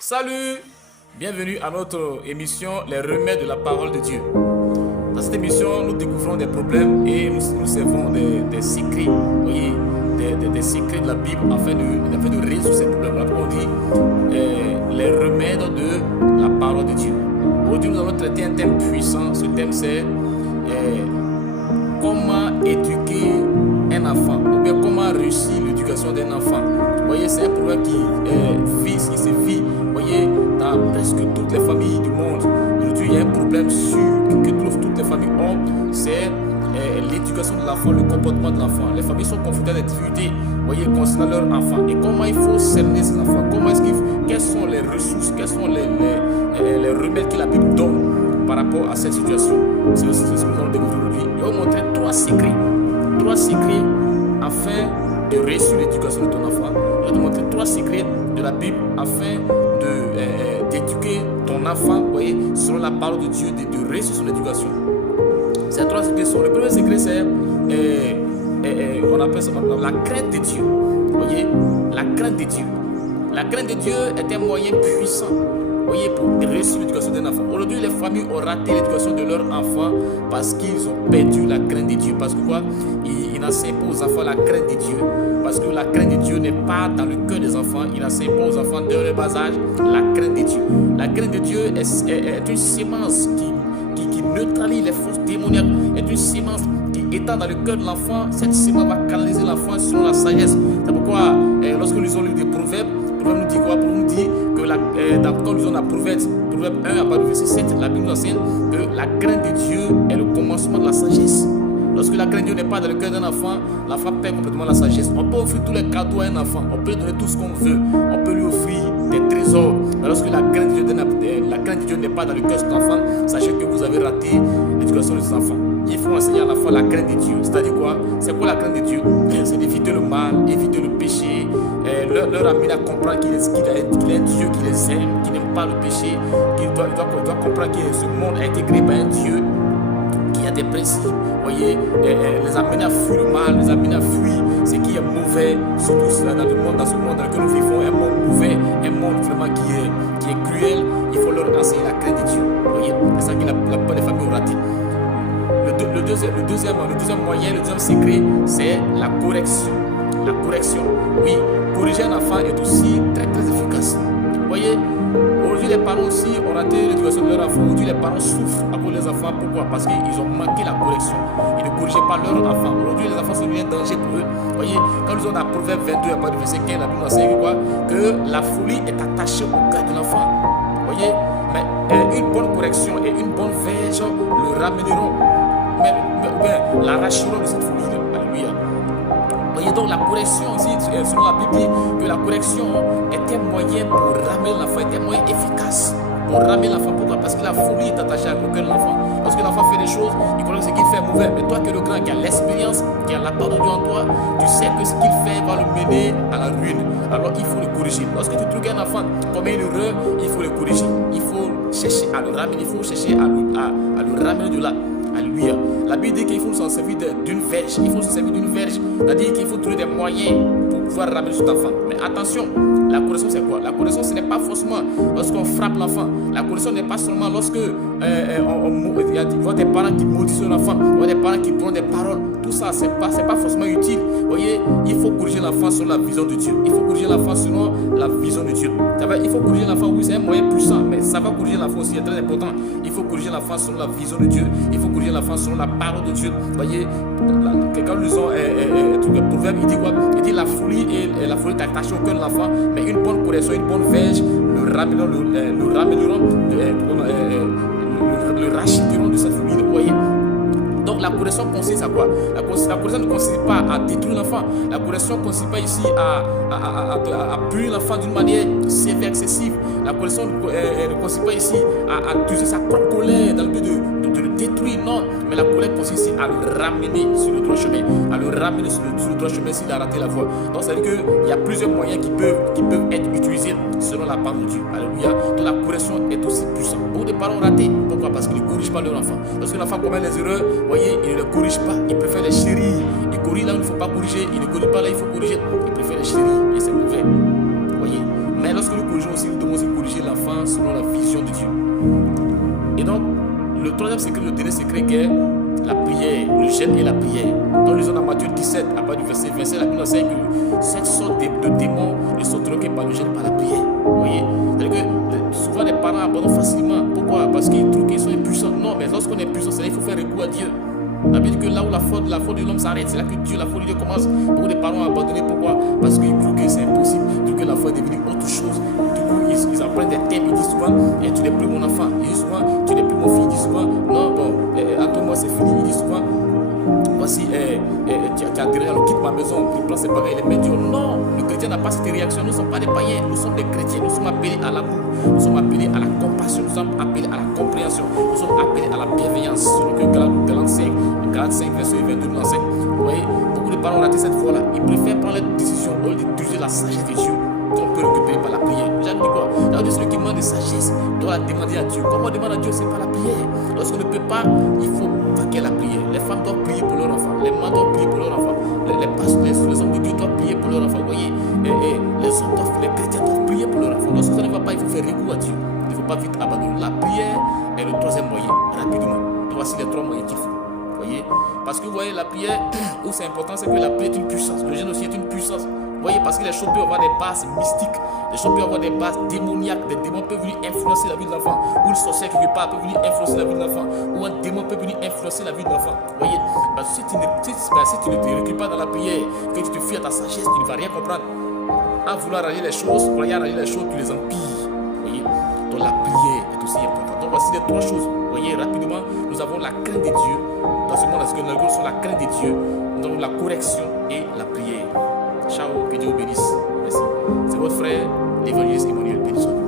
Salut! Bienvenue à notre émission Les remèdes de la parole de Dieu. Dans cette émission, nous découvrons des problèmes et nous servons des secrets, vous voyez, des secrets de la Bible afin de résoudre ces problèmes-là. On dit les remèdes de la parole de Dieu. Aujourd'hui, nous allons traiter un thème puissant. Ce thème, c'est comment éduquer un enfant, ou bien comment réussir l'éducation d'un enfant. Vous voyez, c'est un problème qui se vit, vous voyez, dans presque toutes les familles du monde. Aujourd'hui, il y a un problème sûr que toutes les familles ont, c'est l'éducation de l'enfant, le comportement de l'enfant. Les familles sont confrontées à des difficultés, vous voyez, concernant leurs enfants. Et comment il faut cerner ces enfants, quelles sont les ressources, quels sont les remèdes que la Bible donne par rapport à cette situation. C'est ce que nous allons découvrir aujourd'hui. Je vais vous montrer trois secrets afin de réussir l'éducation de ton enfant. Je vais te montrer trois secrets de la Bible afin d'éduquer ton enfant, vous voyez, selon la parole de Dieu, de réussir son éducation. Ces trois secrets sont, le premier secret, c'est on appelle ça la crainte de Dieu. Vous voyez, la crainte de Dieu. La crainte de Dieu est un moyen puissant, vous voyez, pour réussir l'éducation d'un enfant. Aujourd'hui, les familles ont raté l'éducation de leurs enfants parce qu'ils ont perdu la crainte de Dieu. Parce que quoi? Ils n'enseignent pas aux enfants la crainte de Dieu. Parce que la crainte de Dieu n'est pas dans le cœur des enfants. Ils n'enseignent pas aux enfants dès leur bas âge la crainte de Dieu. La crainte de Dieu est une sémence qui neutralise les forces démoniaques. Est une sémence qui étant dans le cœur de l'enfant. Cette sémence va canaliser l'enfant selon la sagesse. C'est pourquoi lorsque nous lisons le livre des Proverbes, nous dit quoi? Pour nous dire que quand nous lisons la Proverbe 1 à partir du verset 7, la Bible nous enseigne que la crainte de Dieu est le commencement de la sagesse. Lorsque la crainte de Dieu n'est pas dans le cœur d'un enfant, l'enfant perd complètement la sagesse. On peut offrir tous les cadeaux à un enfant, on peut lui donner tout ce qu'on veut, on peut lui offrir des trésors. Mais lorsque la crainte de Dieu n'est pas dans le cœur de cet enfant, sachez que vous avez raté l'éducation de ces enfants. Il faut enseigner à l'enfant la crainte de Dieu. C'est-à-dire quoi? C'est quoi la crainte de Dieu? C'est d'éviter le mal, éviter le péché, leur amener à comprendre qu'il est un Dieu qui les aime, qui n'aime pas le péché, qu'il doit comprendre que ce monde a été créé par un Dieu qui a des principes, vous voyez, les amener à fuir le mal, les amener à fuir ce qui est mauvais, surtout dans ce monde dans lequel nous vivons, un monde mauvais, un monde vraiment qui est cruel. Il faut leur enseigner la crainte de Dieu, vous voyez, c'est ça que les familles ont raté. Le deuxième moyen, le deuxième secret, c'est la correction. La correction, oui, corriger un enfant est aussi très très efficace. Vous voyez, aujourd'hui les parents aussi ont raté l'éducation de leur enfant. Aujourd'hui les parents souffrent à cause des enfants. Pourquoi? Parce qu'ils ont manqué la correction. Ils ne corrigeaient pas leurs enfants. Aujourd'hui les enfants sont devenus un danger pour eux. Vous voyez, quand nous sommes dans Proverbe 22 à partir du verset 15, la Bible nous enseigne quoi? Que la folie est attachée au cœur de l'enfant. Vous voyez, mais une bonne correction et une bonne verge le ramèneront, mais l'arracheront de cette folie. Alléluia. Voyez, donc la correction aussi, selon la Bible, dit que la correction est un moyen pour ramener l'enfant, est un moyen efficace pour ramener l'enfant. Pourquoi? Parce que la folie est attachée au cœur de l'enfant. Lorsque l'enfant fait des choses, il connaît ce qu'il fait mauvais. Mais toi qui es le grand, qui a l'expérience, qui a la part de Dieu en toi, tu sais que ce qu'il fait va le mener à la ruine. Alors il faut le corriger. Lorsque tu trouves un enfant commet une erreur, il faut le corriger. Il faut chercher à le ramener, il faut chercher à le ramener de là. Alléluia. La Bible dit qu'il faut s'en servir d'une verge. Il faut se servir d'une verge. C'est-à-dire qu'il faut trouver des moyens pour pouvoir ramener cet enfant. Mais attention, la correction c'est quoi? La correction ce n'est pas forcément lorsqu'on frappe l'enfant. La correction n'est pas seulement lorsque il y a des parents qui maudissent l'enfant, il y a des parents qui prennent des paroles. Tout ça, c'est pas forcément utile. Vous voyez, il faut corriger l'enfant selon la vision de Dieu. Il faut corriger l'enfant selon la vision de Dieu. Il faut corriger l'enfant, oui, c'est un moyen puissant, mais ça va corriger l'enfant aussi, c'est très important. Il faut corriger l'enfant selon la vision de Dieu. Il faut corriger l'enfant selon la parole de Dieu. Vous voyez, quand nous lisons le proverbe, il dit quoi? Il dit la folie est attachée au cœur de l'enfant, mais une bonne correction, une bonne verge le racheteront de cette folie. Vous voyez? Donc la correction consiste à quoi? La correction ne consiste pas à détruire l'enfant. La correction ne consiste pas ici à punir l'enfant d'une manière sévère, excessive. La correction ne consiste pas ici à utiliser sa propre colère dans le but de le détruire. Non, mais la colère consiste ici à le ramener sur le droit chemin. À le ramener sur le droit chemin s'il a raté la voie. Donc ça veut dire qu'il y a plusieurs moyens qui peuvent être utilisés selon la parole de Dieu. Alléluia. Donc la correction est aussi puissante. Beaucoup de parents ont raté. Pourquoi? Parce qu'ils ne corrigent pas leur enfant. Lorsque l'enfant commet les erreurs, vous voyez, ils ne les corrigent pas. Ils préfèrent les chérir. Ils corrigent là où il ne faut pas corriger. Ils ne corrigent pas là où il faut corriger. Ils préfèrent les chérir. Et c'est mauvais. Vous voyez. Mais lorsque nous corrigeons aussi, nous devons aussi corriger troisième secret, le dernier secret qui est la prière, le jeûne et la prière. Dans lisons dans Matthieu 17, à partir du verset 27, la Bible enseigne que cette sorte de démons ne sortiront que par le jeûne et par la prière. Vous voyez? C'est-à-dire que souvent les parents abandonnent facilement. Pourquoi? Parce qu'ils trouvent qu'ils sont impuissants. Non, mais lorsqu'on est puissant, c'est là qu'il faut faire recours à Dieu. Ça veut dire que là où la faute de l'homme s'arrête, c'est là que Dieu, la faute de Dieu commence. Beaucoup de parents ont abandonné. Pourquoi? Parce qu'ils trouvent que c'est impossible. Ils trouvent que la foi est devenue autre chose. Du coup, ils apprennent des thèmes. Ils disent souvent, tu n'es plus mon enfant. Ils disent souvent, tu n'es plus mon fils. Ils disent souvent, non, bon, attends-moi, c'est fini. Ils disent souvent, voici, tu as derrière, quitte ma maison, tu prends ses pareils, les médiums. Non, le chrétien n'a pas cette réaction. Nous ne sommes pas des païens, nous sommes des chrétiens. Nous sommes appelés à l'amour, nous sommes appelés à la compassion, nous sommes appelés à la compréhension, nous sommes appelés à la bienveillance. Selon que Galates 5, verset 22 nous enseigne. Vous voyez, beaucoup de parents ont raté cette fois-là. Ils préfèrent prendre les décisions au lieu d'utiliser la sagesse de Dieu qu'on peut récupérer par la prière. J'ai dit quoi? Là, celui qui demande de sagesse doit la demander à Dieu. Comment on demande à Dieu? C'est par la prière. Lorsqu'on ne peut pas, il faut vaquer la prière. Les femmes doivent prier pour leurs enfants. Les mères doivent prier pour leurs enfants. Les pasteurs, les hommes de Dieu doivent prier pour leurs enfants. Vous voyez, les chrétiens doivent prier pour leurs enfants. Lorsque ça ne va pas, il faut faire recours à Dieu. Il ne faut pas vite abandonner. La prière est le troisième moyen, rapidement. Voici les trois moyens qu'il faut. Vous voyez? Parce que vous voyez, la prière, où c'est important, c'est que la prière est une puissance. Le jeûne aussi est une puissance. Vous voyez, parce que les choses peuvent avoir des bases mystiques, les choses peuvent avoir des bases démoniaques, des démons peuvent venir influencer la vie de l'enfant, ou une sorcière quelque part peut venir influencer la vie de l'enfant, ou un démon peut venir influencer la vie de l'enfant. Vous voyez, si tu ne te recules pas dans la prière, que tu te fies à ta sagesse, tu ne vas rien comprendre. En vouloir rallier les choses, tu les empires. Vous voyez, donc la prière est aussi importante. Donc voici les trois choses. Vous voyez, rapidement, nous avons la crainte de Dieu. Dans ce monde, nous avons la crainte de Dieu, donc la correction et la prière. Ciao, que Dieu vous bénisse. Merci. C'est votre frère, l'évangéliste Emmanuel. Bénissons.